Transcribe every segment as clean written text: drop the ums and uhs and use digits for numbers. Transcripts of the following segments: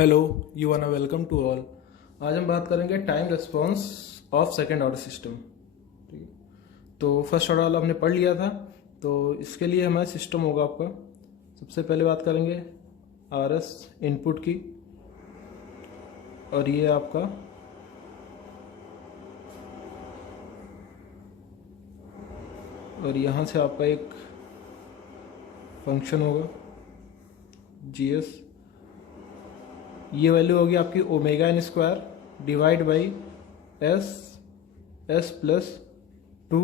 Hello you are welcome to all. आज हम बात करेंगे time response of second order system. ठीक है, तो फर्स्ट ऑर्डर वाला हमने पढ़ लिया था, तो इसके लिए हमारा सिस्टम होगा आपका। सबसे पहले बात करेंगे आर एस इनपुट की, और ये आपका और यहाँ से आपका एक फंक्शन होगा जी एस। ये वैल्यू होगी आपकी omega N square divide by S S plus two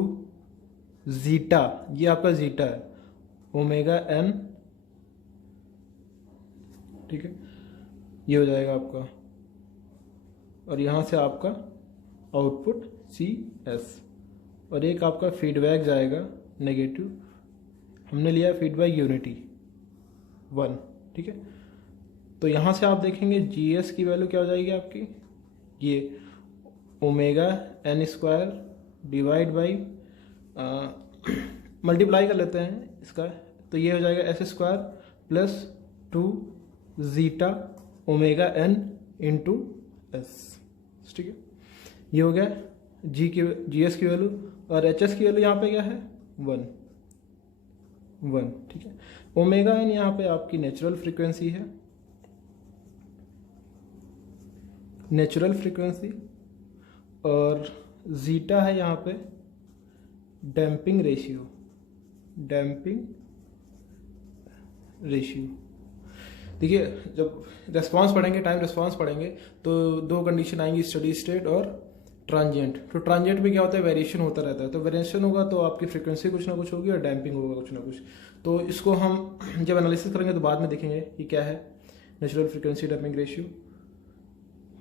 zeta. ये आपका जीटा है, ओमेगा एन। ठीक है, ये हो जाएगा आपका, और यहाँ से आपका आउटपुट सी एस, और एक आपका फीडबैक जाएगा नेगेटिव। हमने लिया फीडबैक यूनिटी 1। ठीक है, तो यहाँ से आप देखेंगे जी एस की वैल्यू क्या हो जाएगी आपकी, ये omega N square divide by multiply कर लेते हैं इसका, तो ये हो जाएगा S square plus two zeta omega N into S. ठीक है, ये हो गया जी एस की वैल्यू, और एच एस की वैल्यू यहाँ पे क्या है 1। ठीक है, ओमेगा एन यहाँ पे आपकी नेचुरल फ्रीक्वेंसी है, नेचुरल फ्रीक्वेंसी, और जीटा है यहाँ पे डैम्पिंग रेशियो, डैम्पिंग रेशियो। देखिए, जब रेस्पॉन्स पढ़ेंगे, टाइम रेस्पॉन्स पढ़ेंगे, तो दो कंडीशन आएंगी, स्टडी स्टेट और ट्रांजिएंट। तो ट्रांजिएंट में क्या होता है, वेरिएशन होता रहता है। तो वेरिएशन होगा तो आपकी फ्रीक्वेंसी कुछ ना कुछ होगी, और डैम्पिंग होगा कुछ ना कुछ। तो इसको हम जब एनालिसिस करेंगे तो बाद में देखेंगे कि क्या है नेचुरल फ्रीक्वेंसी डैम्पिंग रेशियो।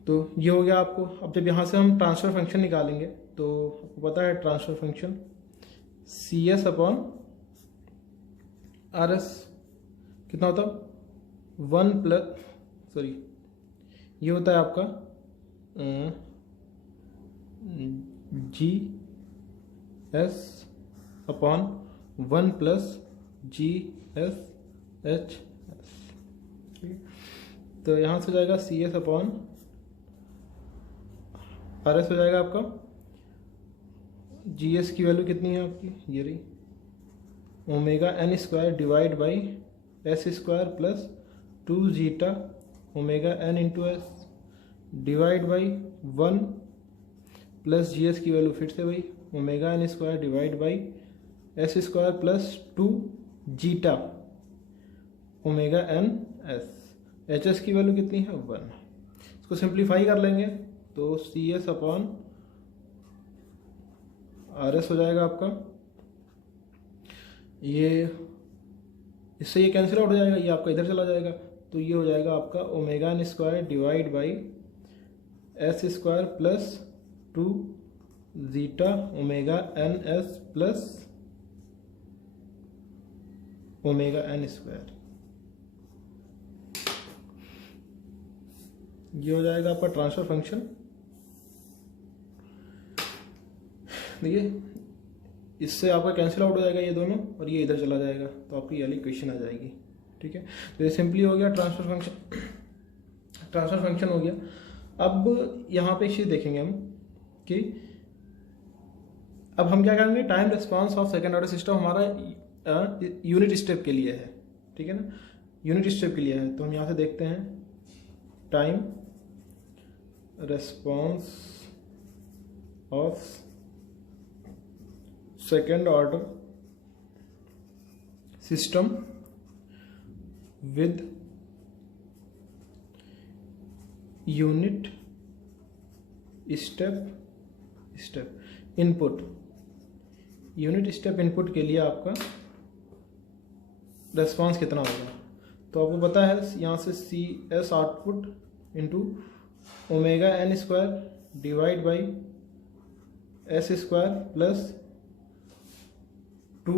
तो ये हो गया आपको। अब जब यहाँ से हम ट्रांसफर फंक्शन निकालेंगे, तो आपको पता है transfer function C S upon R S कितना होता है, 1 प्लस, सॉरी, ये होता है आपका G S upon 1 plus G S H S. तो यहाँ से जाएगा C S upon R S हो जाएगा आपका। जी एस की वैल्यू कितनी है आपकी, ये रही, omega N square divide by S square plus two zeta omega N into S divide by 1 plus G S की वैल्यू फिर से वही omega N square divide by S square plus two zeta omega N S. H S की value कितनी है 1। इसको simplify कर लेंगे तो C S upon R S हो जाएगा आपका। ये इससे ये कैंसिल आउट हो जाएगा, ये आपका इधर चला जाएगा, तो ये हो जाएगा आपका omega N square divide by S square plus two zeta omega N S plus omega N square. ये हो जाएगा आपका ट्रांसफर फंक्शन। देखिए, इससे आपका कैंसिल आउट हो जाएगा ये दोनों, और ये इधर चला जाएगा, तो आपकी ये वाली इक्वेशन आ जाएगी। ठीक है, तो ये सिंपली हो गया ट्रांसफर फंक्शन, ट्रांसफर फंक्शन हो गया। अब यहाँ पे एक चीज देखेंगे हम कि अब हम क्या करेंगे, time response of second order system हमारा यूनिट स्टेप के लिए है। ठीक है ना, यूनिट स्टेप के लिए है। तो हम यहाँ से देखते हैं time response of second order system with unit step input. Unit step input के लिए आपका रेस्पॉन्स कितना होगा, तो आपको पता है यहाँ से C S output into omega N square divide by S square plus two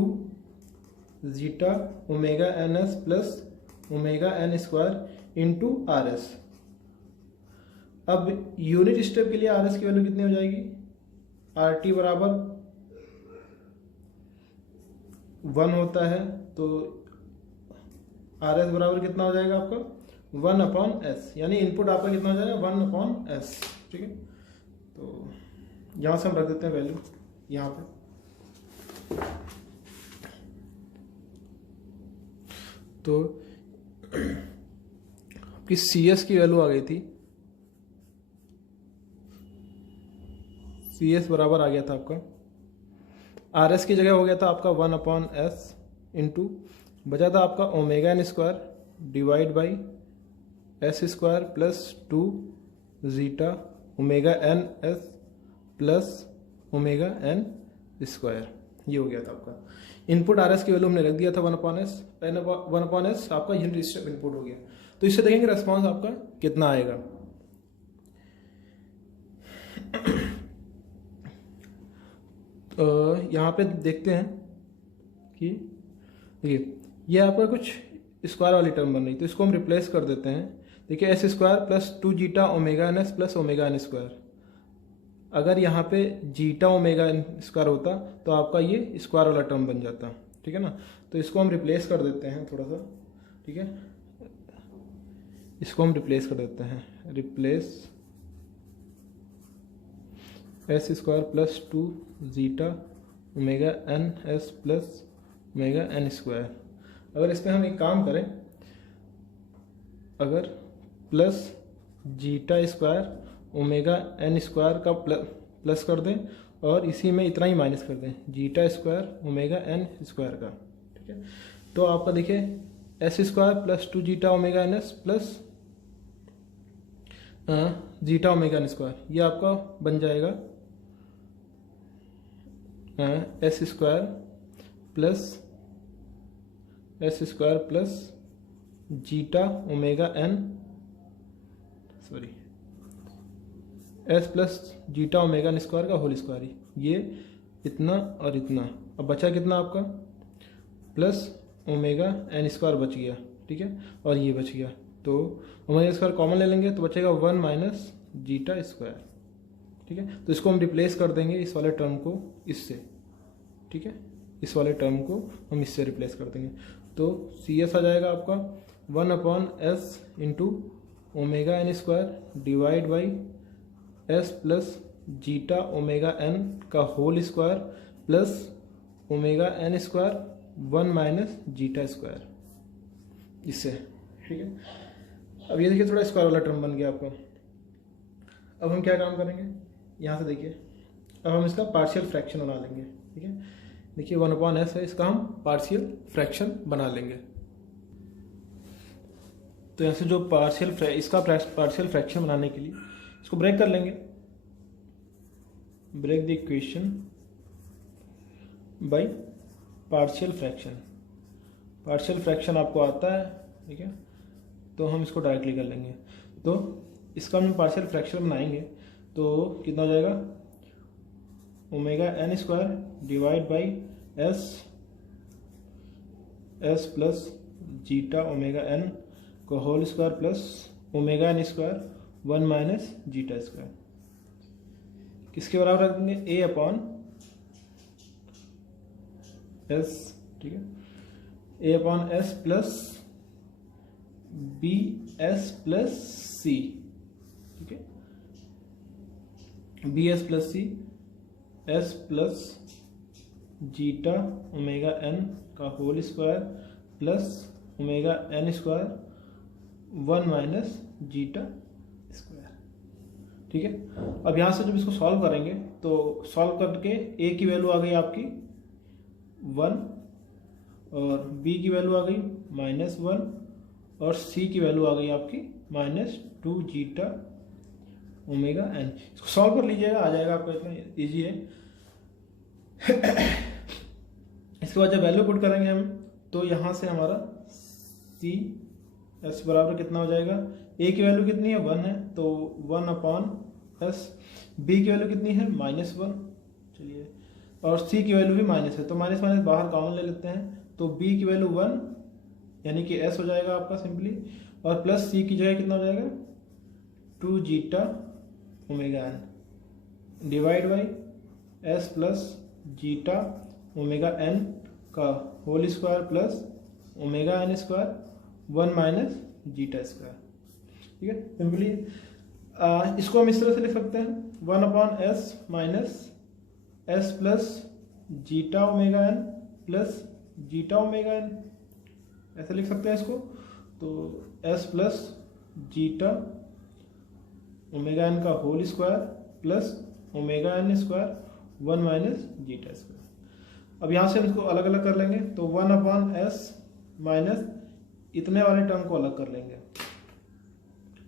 zeta omega N S plus omega N square into R S. अब यूनिट स्टेप के लिए आर एस की वैल्यू कितनी हो जाएगी, आर टी बराबर 1 होता है, तो आर एस बराबर कितना हो जाएगा आपका 1/s, यानी इनपुट आपका कितना हो जाएगा 1/s। ठीक है, तो यहाँ से हम रख देते हैं वैल्यू यहाँ पे। तो आपकी CS की वैल्यू आ गई थी, CS बराबर आ गया था आपका, RS की जगह हो गया था आपका 1/s इंटू बचा था आपका omega N square divide by S square plus 2 zeta omega N S plus omega N square. ये हो गया था आपका इनपुट। RS की वैल्यू हमने रख दिया था 1/s आपका यूनिट इनपुट हो गया। तो इससे देखेंगे रेस्पॉन्स आपका कितना आएगा। तो यहाँ पे देखते हैं कि देखिए ये आपका कुछ स्क्वायर वाली टर्म बन रही, तो इसको हम रिप्लेस कर देते हैं। देखिए S square plus 2 zeta omega N S plus omega N square. अगर यहाँ पे जीटा ओमेगा एन स्क्वायर होता तो आपका ये स्क्वायर वाला टर्म बन जाता, ठीक है ना। तो इसको हम रिप्लेस कर देते हैं थोड़ा सा, ठीक है, इसको हम रिप्लेस कर देते हैं। Replace S square plus 2 zeta omega N S plus omega N square. अगर इस पर हम एक काम करें, अगर plus zeta square omega N square का प्लस कर दें और इसी में इतना ही माइनस कर दें zeta square omega N square का, ठीक है, तो आपका देखिए S square plus 2 zeta omega N S plus zeta omega N square, ये आपका बन जाएगा S square plus zeta omega N, sorry S plus zeta omega N square का होल स्क्वायर, ये इतना और इतना। अब बचा कितना आपका प्लस ओमेगा एन स्क्वायर बच गया, ठीक है, और ये बच गया। तो ओमेगा स्क्वायर कॉमन ले लेंगे तो बचेगा 1 माइनस जीटा स्क्वायर, ठीक है। तो इसको हम रिप्लेस कर देंगे इस वाले टर्म को इससे, ठीक है, इस वाले टर्म को हम इससे रिप्लेस कर देंगे। तो CS आ जाएगा आपका 1/s into omega N square divide by S plus zeta omega N का whole square plus omega N square 1 minus zeta square, इससे, ठीक है। अब ये देखिए थोड़ा स्क्वायर वाला टर्म बन गया आपका। अब हम क्या काम करेंगे, यहाँ से देखिए, अब हम इसका पार्शियल फ्रैक्शन बना लेंगे, ठीक है। देखिए 1/s है, इसका हम पार्शियल फ्रैक्शन बना लेंगे। तो यहाँ से जो इसका पार्शियल फ्रैक्शन बनाने के लिए इसको ब्रेक कर लेंगे, break the equation by partial fraction. Partial fraction आपको आता है, ठीक है, तो हम इसको डायरेक्टली कर लेंगे। तो इसका हम पार्शियल फ्रैक्शन बनाएंगे तो कितना हो जाएगा, omega N square divide by S plus zeta omega n को whole square plus omega N square 1 minus zeta square, किसके बराबर रख देंगे A/s, ठीक है, A/s plus BS plus C, ठीक है, BS plus C S plus zeta omega N का whole square plus omega N square 1 minus zeta square, ठीक है। अब यहाँ से जब इसको सॉल्व करेंगे तो सॉल्व करके A की वैल्यू आ गई आपकी 1 और B की वैल्यू आ गई -1 और C की वैल्यू आ गई आपकी -2 जीटा ओमेगा एन। इसको सॉल्व कर लीजिएगा, आ जाएगा आपको, इतना ईजी है। इसके बाद जब वैल्यू पुट करेंगे हम तो यहाँ से हमारा CS बराबर कितना हो जाएगा, A की वैल्यू कितनी है 1 है तो 1/s, B की वैल्यू कितनी है -1, चलिए, और C की वैल्यू भी माइनस है तो माइनस माइनस बाहर कॉमन ले लेते हैं, तो B की वैल्यू 1 यानी कि S हो जाएगा आपका सिंपली, और प्लस C की जगह कितना हो जाएगा 2 zeta omega N divide by S plus zeta omega N का whole square plus omega N square 1 minus zeta square. ठीक है, सिंपली इसको हम इस तरह से लिख सकते हैं 1/s minus S plus zeta omega N plus zeta omega n, ऐसे लिख सकते हैं इसको। तो s plus zeta omega N का whole square plus omega N square 1 minus zeta square. अब यहाँ से इसको अलग अलग कर लेंगे, तो 1/s माइनस इतने वाले टर्म को अलग कर लेंगे,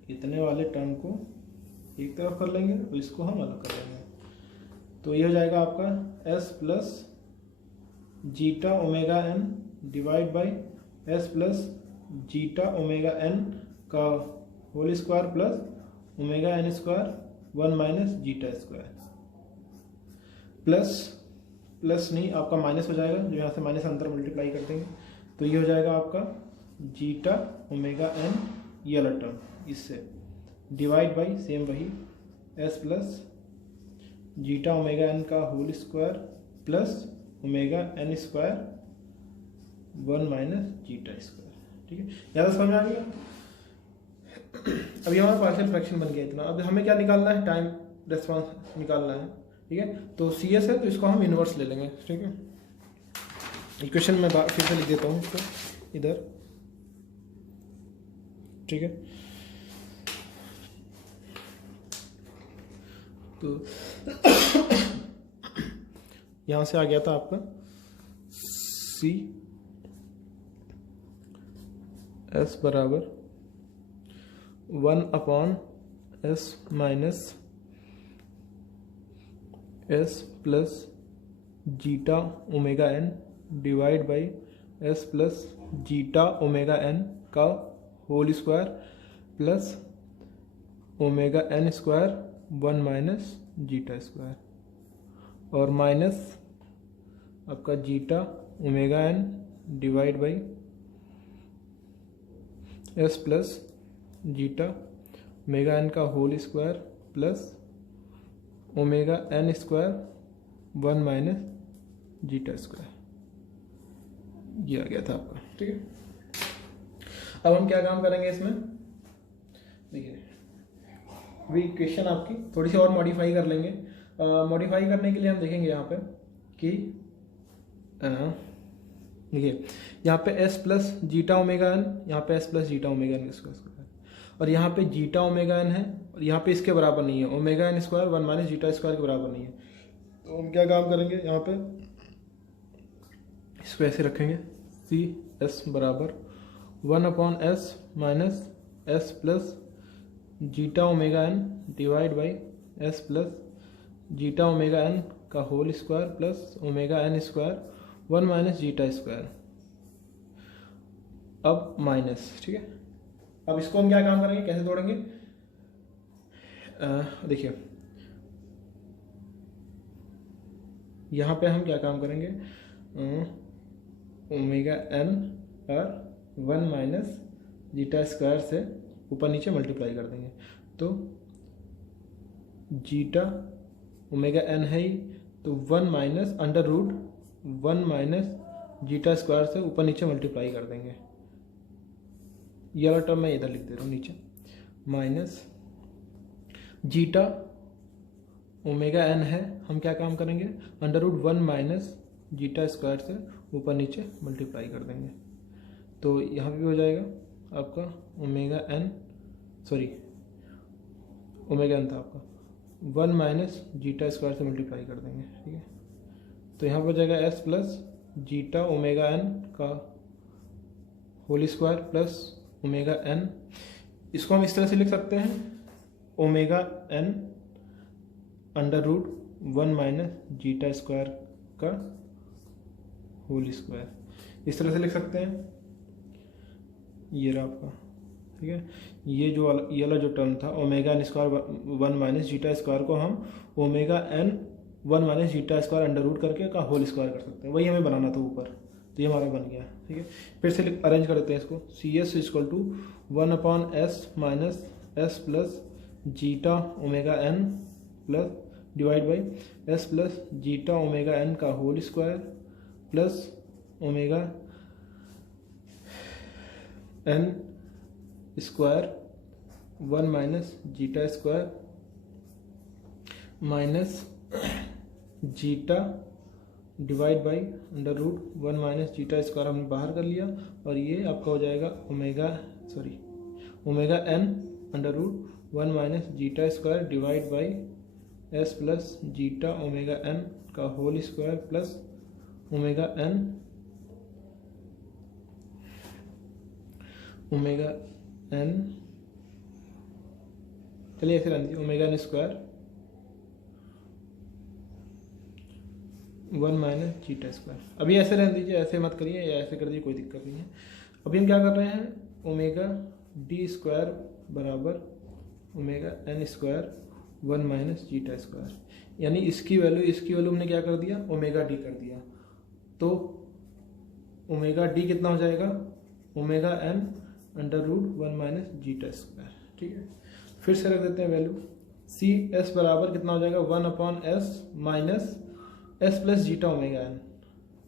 इतने वाले टर्म को एक तरफ कर लेंगे और इसको हम अलग कर लेंगे। तो ये हो जाएगा आपका s plus zeta omega N divide by S plus zeta omega N का whole square plus omega N square 1 minus zeta square, plus नहीं आपका माइनस हो जाएगा, जो यहाँ से माइनस अंदर मल्टीप्लाई कर देंगे। तो ये हो जाएगा आपका जीटा ओमेगा एन ये वाला टर्म, इससे डिवाइड बाई सेम वही s plus zeta omega N का whole square plus omega N square 1 minus zeta square. ठीक है, ज़्यादा समझ आ गया। अभी हमारा पार्शियल फ्रैक्शन बन गया इतना। अब हमें क्या निकालना है, टाइम रेस्पॉन्स निकालना है। ठीक है, तो सी एस है तो इसको हम इन्वर्स ले लेंगे। ठीक है, इक्वेशन में फिर से लिख देता हूँ इसको इधर। ठीक है, तो यहाँ से आ गया था आपका सी एस बराबर 1/s minus S plus zeta omega N divide by S plus zeta omega N का whole square plus omega N square 1 minus zeta square और माइनस आपका zeta omega N divide by S plus zeta omega N का whole square plus omega N square 1 minus zeta square, ये आ गया था आपका। ठीक है, अब हम क्या काम करेंगे इसमें, देखिए अभी इक्वेशन आपकी थोड़ी सी और मॉडिफाई कर लेंगे। मॉडिफाई करने के लिए हम देखेंगे यहाँ पे कि देखिए यहाँ पे s plus zeta omega N, यहाँ पे s plus zeta omega N square, और यहाँ पे जीटा ओमेगा एन है और यहाँ पे इसके बराबर नहीं है, omega N square 1 minus zeta square के बराबर नहीं है। तो हम क्या काम करेंगे, यहाँ पे इसको ऐसे रखेंगे सी एस बराबर 1/s minus S plus zeta omega N divide by S plus zeta omega N का whole square plus omega N square 1 minus zeta square, अब माइनस। ठीक है, अब इसको हम क्या काम करेंगे, कैसे तोड़ेंगे, देखिए यहाँ पे हम क्या काम करेंगे, ओमेगा एन और 1 माइनस जीटा स्क्वायर से ऊपर नीचे मल्टीप्लाई कर देंगे। तो जीटा ओमेगा एन है ही, तो 1 minus under root 1 minus zeta square से ऊपर नीचे मल्टीप्लाई कर देंगे। ये वाला टर्म मैं इधर लिख दे रहा हूँ नीचे, माइनस जीटा ओमेगा एन है, हम क्या काम करेंगे, under root 1 minus zeta square से ऊपर नीचे मल्टीप्लाई कर देंगे। तो यहाँ भी हो जाएगा आपका omega N, sorry omega N था आपका 1 माइनस जीटा स्क्वायर से मल्टीप्लाई कर देंगे। ठीक है, तो यहाँ पर हो जाएगा S plus zeta omega N का whole square plus omega N, इसको हम इस तरह से लिख सकते हैं omega N under root 1 minus zeta square का होल स्क्वायर, इस तरह से लिख सकते हैं। ये रहा आपका। ठीक है, ये वाला जो टर्म था omega N square 1 minus zeta square को हम omega N 1 minus zeta square under root करके का होल स्क्वायर कर सकते हैं, वही हमें बनाना था ऊपर, तो ये हमारा बन गया। ठीक है, फिर से अरेंज कर देते हैं इसको, C S equal to 1/s minus S plus zeta omega N plus divide by S plus zeta omega N का whole square plus omega N square 1 minus zeta square minus zeta divide by under root 1 minus zeta square हमने बाहर कर लिया, और ये आपका हो जाएगा omega N under root 1 minus zeta square divide by S plus zeta omega N का whole square plus omega N चलिए ऐसे रहने दीजिए, omega N square 1 minus zeta square. अभी ऐसे रहने दीजिए, ऐसे मत करिए, या ऐसे कर दीजिए, कोई दिक्कत नहीं है। अभी हम क्या कर रहे हैं, ओमेगा डी स्क्वायर बराबर omega N square 1 minus zeta square, यानी इसकी वैल्यू हमने क्या कर दिया, ओमेगा डी कर दिया। तो ओमेगा डी कितना हो जाएगा, omega N under root 1 minus zeta square. ठीक है, फिर से रख देते हैं वैल्यू। सी एस बराबर कितना हो जाएगा, 1 upon S minus S plus zeta omega N,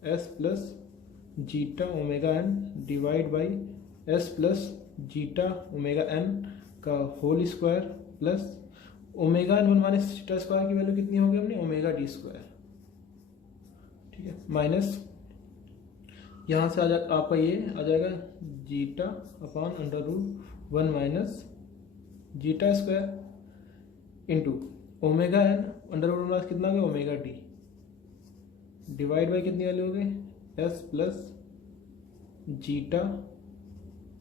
S plus zeta omega N divide by S plus zeta omega N का whole square plus omega N 1 minus zeta square की value कितनी होगी हमने, omega D square. ठीक है, minus यहाँ से आपका ये आ जाएगा zeta upon under root 1 minus zeta square into omega N under root minus कितना हो गया, ओमेगा डी डिवाइड बाई कितनी वैल्यू हो गई, S plus zeta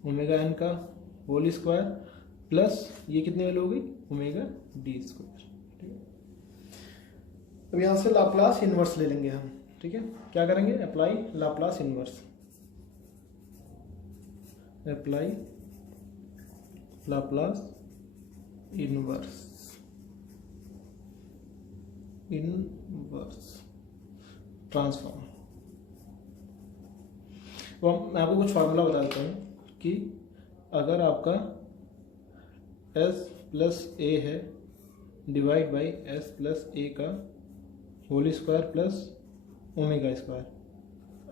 omega N का होल स्क्वायर प्लस ये कितनी वैल्यू हो गई, ओमेगा डी स्क्वायर। ठीक है, अब यहाँ से लाप्लास इनवर्स ले लेंगे हम। ठीक है, क्या करेंगे, apply Laplace inverse, apply Laplace inverse transform. तो मैं आपको कुछ फार्मूला बता देता हूँ कि अगर आपका s प्लस ए है divide by S plus A का whole square plus omega square,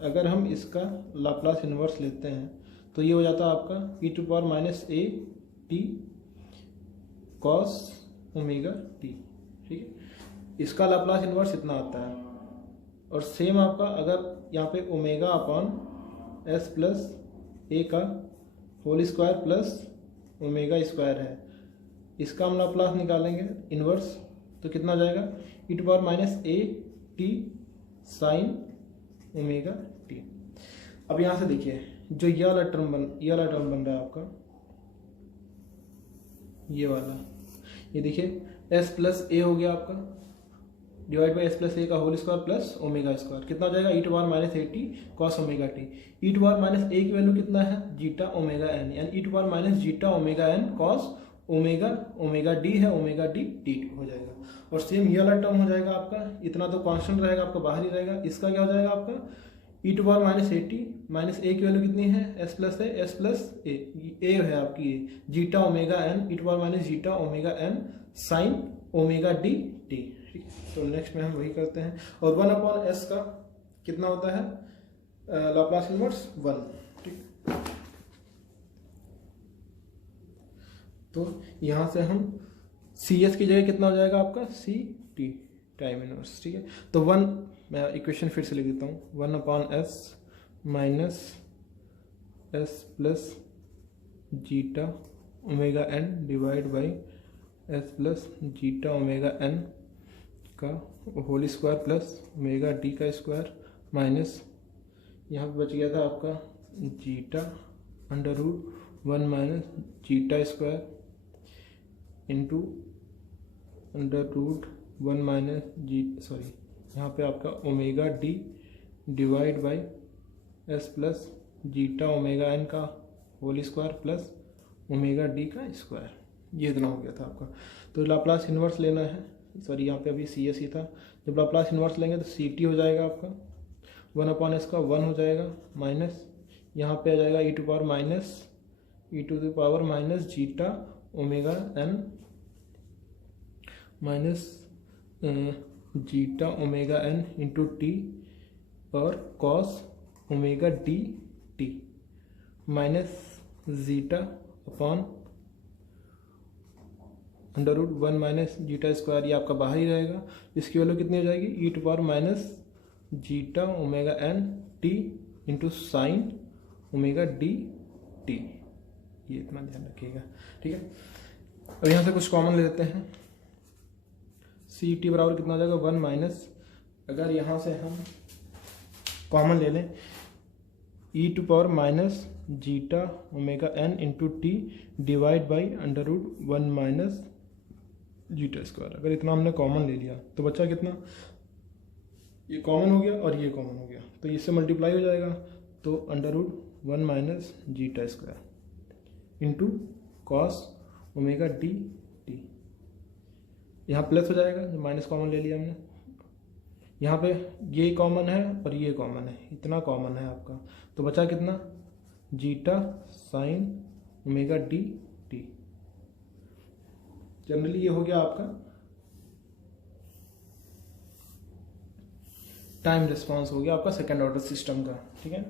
अगर हम इसका लाप्लास इन्वर्स लेते हैं तो ये हो जाता है आपका e to power minus A T cos omega T. ठीक है, इसका लाप्लास इन्वर्स इतना आता है। और सेम आपका अगर यहाँ पे omega upon S plus A का whole square plus omega square है, इसका हम लाप्लास निकालेंगे इन्वर्स, तो कितना हो जाएगा, E to power minus A T sine omega T. अब यहाँ से देखिए, जो ये वाला टर्म बन रहा है आपका, ये वाला, ये देखिए एस प्लस ए हो गया आपका divide by S plus A का whole square plus omega square, कितना हो जाएगा, E to power minus A T cos omega T. E to power minus A की वैल्यू कितना है, जीटा ओमेगा एन, यानी E to power minus zeta omega N cos omega D है, omega D T हो जाएगा। और same ये वाला टर्म हो जाएगा आपका, इतना तो कांस्टेंट रहेगा आपका, बाहर ही रहेगा। इसका क्या हो जाएगा आपका, E to power minus A T minus A की वैल्यू कितनी है, एस प्लस ए है आपकी A zeta omega N, E to power minus zeta omega N sine omega D T. ठीक है, तो नेक्स्ट में हम वही करते हैं। और 1 अपॉन एस का कितना होता है, लाप्लास इनवर्स 1। ठीक, तो यहाँ से हम सी एस की जगह कितना हो जाएगा आपका, सी टी टाइम इनवर्स। ठीक है, तो 1, मैं इक्वेशन फिर से लिख देता हूँ, 1 upon S minus S plus zeta omega N divide by S plus zeta omega N का whole square plus omega D का स्क्वायर माइनस यहाँ पे बच गया था आपका zeta under root 1 minus zeta square into under root 1 minus यहाँ पे आपका omega D divide by S plus zeta omega N का whole square plus omega D का स्क्वायर, ये इतना हो गया था आपका। तो लाप्लास इन्वर्स लेना है, सॉरी यहाँ पे अभी सी एस ही था, जब लाप्लास इन्वर्स लेंगे तो सी टी हो जाएगा आपका, 1 अपॉन एस का 1 हो जाएगा माइनस यहाँ पे आ जाएगा E to power minus zeta omega N minus zeta omega N into T और cos omega D T minus zeta upon under root 1 minus zeta square, ये आपका बाहर ही रहेगा। इसकी वैल्यू कितनी हो जाएगी, E to power minus zeta omega N T into sine omega D T, ये इतना ध्यान रखिएगा, ठीक है। और यहाँ से कुछ कॉमन ले लेते हैं, सी टी बराबर कितना हो जाएगा 1 माइनस, अगर यहाँ से हम कॉमन ले लें E to power minus zeta omega N into T divide by under root 1 minus zeta square, अगर इतना हमने कॉमन ले लिया तो बच्चा कितना, ये कॉमन हो गया और ये कॉमन हो गया, तो इससे मल्टीप्लाई हो जाएगा, तो under root 1 minus zeta square into cos omega D T, यहाँ प्लस हो जाएगा, जो माइनस कॉमन ले लिया हमने, यहाँ पे ये कॉमन है और ये कॉमन है, इतना कॉमन है आपका, तो बचा कितना, zeta sign omega D T. Generally ये हो गया आपका टाइम रिस्पांस, हो गया आपका सेकेंड ऑर्डर सिस्टम का, ठीक है,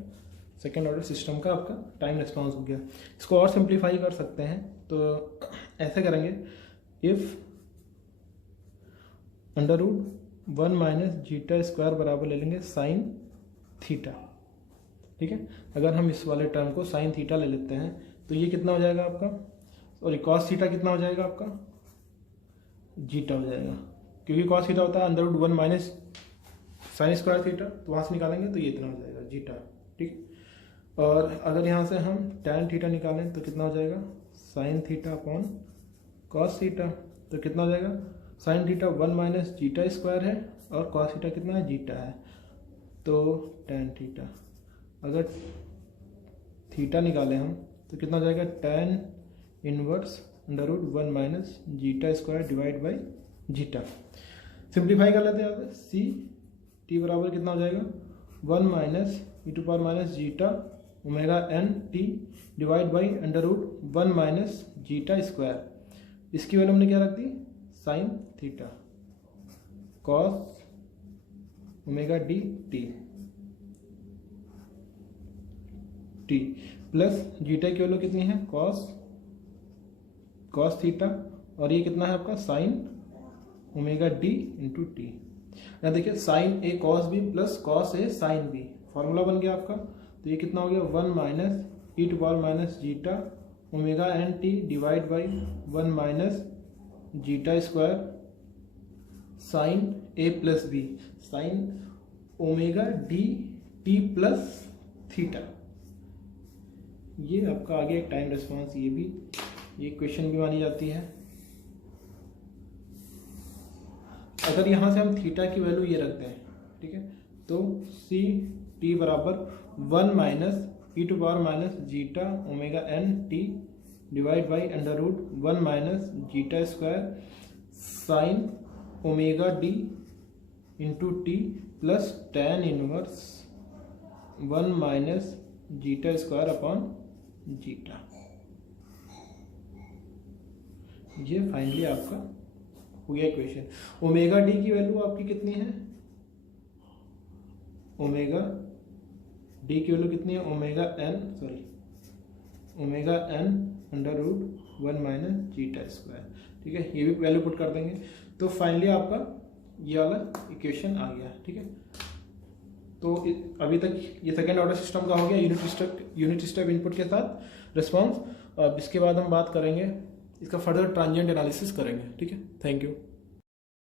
सेकेंड ऑर्डर सिस्टम का आपका टाइम रिस्पांस हो गया। इसको और सिंप्लीफाई कर सकते हैं, तो ऐसे करेंगे, if under root 1 minus zeta square बराबर ले लेंगे साइन थीटा, ठीक है। अगर हम इस वाले टर्म को साइन थीटा ले लेते हैं तो ये कितना हो जाएगा आपका, और कॉस थीटा कितना हो जाएगा आपका, जीटा हो जाएगा, क्योंकि कॉस थीटा होता है under root 1 minus sine square theta, तो वहाँ से निकालेंगे तो ये इतना हो जाएगा जीटा, ठीक। और अगर यहाँ से हम टैन थीटा निकालें तो कितना हो जाएगा, sine theta upon cos theta, तो कितना हो जाएगा, sine theta 1 minus zeta square है और कॉस थीटा कितना है, जीटा है, तो टैन थीटा, अगर थीटा निकालें हम तो कितना हो जाएगा, tan inverse under root 1 minus zeta square divide by zeta. Simplify कर लेते हैं, सी टी बराबर कितना हो जाएगा, 1 minus E to power minus zeta omega N T divide by under root 1 minus zeta square, इसकी वैल्यू हमने क्या रख दी, sine theta cos omega D T T plus zeta की वैल्यू कितनी है, कॉस थीटा, और ये कितना है आपका sine omega D into T. यहाँ देखिए sine A cos B plus cos A sine B, formula बन गया आपका, तो ये कितना हो गया 1 minus E to power minus zeta omega N T divide by 1 minus zeta square sine A plus B sine omega D T plus theta. ये आपका आगे एक टाइम रिस्पांस, ये भी ये क्वेश्चन भी मानी जाती है। अगर यहाँ से हम थीटा की वैल्यू ये रखते हैं, ठीक है, तो सी टी बराबर 1 minus E to power minus zeta omega N T divide by under root 1 minus zeta square sine omega D into T plus tan inverse 1 minus zeta square upon zeta. ये finally आपका हो गया equation. Omega D की value आपकी कितनी है, omega D की value कितनी है, omega N under root 1 minus zeta square, ठीक है, ये भी वैल्यू पुट कर देंगे, तो फाइनली आपका ये वाला इक्वेशन आ गया, ठीक है। तो अभी तक ये सेकेंड ऑर्डर सिस्टम का हो गया यूनिट स्टेप इनपुट के साथ रिस्पॉन्स। अब इसके बाद हम बात करेंगे इसका फर्दर ट्रांजिएंट एनालिसिस करेंगे, ठीक है। Thank you.